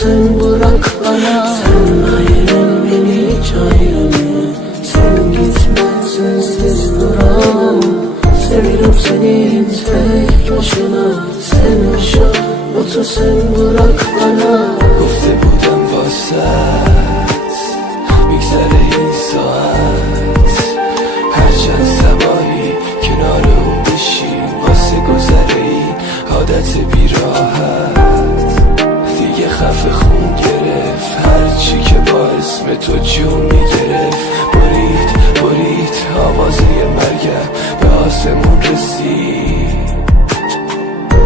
sen bırak bana. Sen ayırın beni hiç ayrını. Sen gitme sensiz duramam. Seviyorum seni tek başına. Sen yaşa otur sen bırak bana. گفته بودم واسط میگذره این ساعت، هرچند سبایی کنار اون بشیم واسه گذره این عادت بیراحت. دیگه خفه خون گرفت هرچی که با اسم تو جون میگرفت. برید آوازه مرگم به آسمون رسید.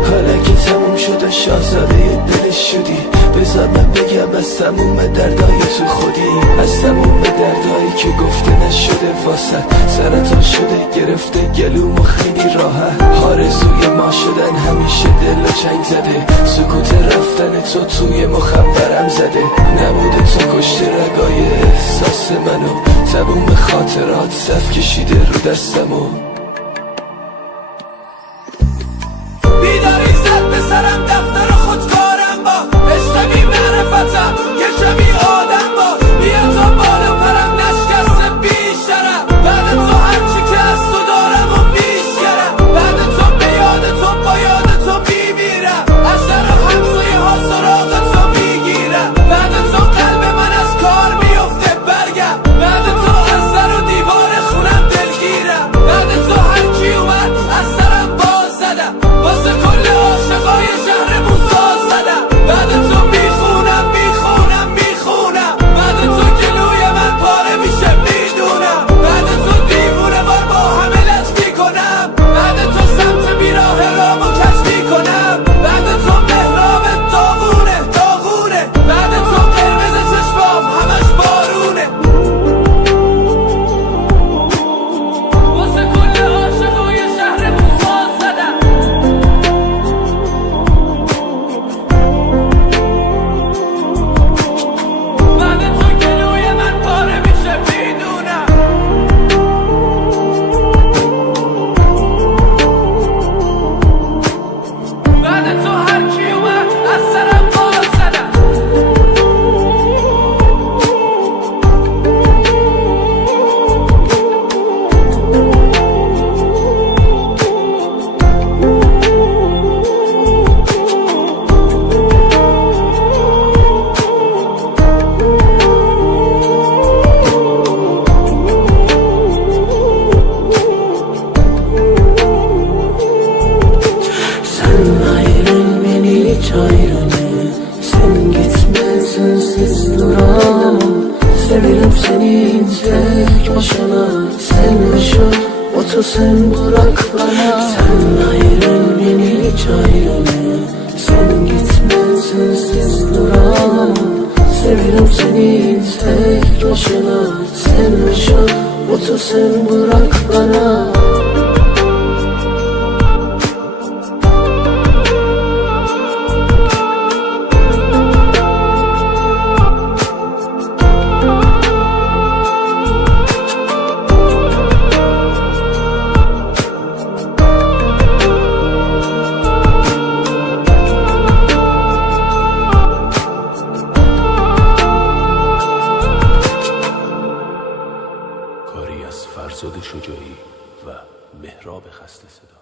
حالا که تموم شد و شاهزاده دلش شدی، بذار من بگم از تموم دردای تو خودی، از تموم دردایی که گفته نشده واسد. سرطان شده گرفته گلوم و خیلی راحت. آرزوی ما شدن همیشه دل و چنگ زده. سکوت رفتن تو توی مخم برم زده. نبوده تو کشته رگای احساس منو، تموم خاطرات صف کشیده رو دستمو. بیداری زد به سرم دفتر خودکارم با عشق بی معرفتم یه کمی آدم با. بیا تا بالا پرم نشکسته بیشترم. بعد تو هرچی که از تو دارم و بیشترم. بعد تو به یاد تو با یاد تو میمیرم. از در همسوی ها سراغ تو میگیرم. بعد تو قلب من از کار میفته برگم. بعد تو از در و دیوار خونم دلگیرم. بعد تو هرکی اومد از سرم باز زدم. واسه کل عاشقای شهرمون ساز زدم. بعد تو میخونم. بعد تو گلوی من پاره میشه میدونم. بعد تو دیوونه وار با همه لج میکنم. بعد تو سمت بیراه رامو کش میکنم. بعد تو مهراب داغونه. بعد تو قرمز چشمام همش بارونه. واسه کل عاشقای شهرمون ساز زدم. بعد تو گلوی من پاره میشه میدونم. بعد تو هرکی اومد از سرم باز زدم. Sen ayırın beni hiç ayrını. Sen gitme sensiz duramam. Severim seni tek başına. Sen yaşa otur sen bırak bana. Sen ayırın beni hiç ayrını. Sen gitme sensiz duramam. Severim seni tek başına. Sen yaşa otur sen bırak bana. کاری از فرزاد شجاعی و مهراب خسته صدا.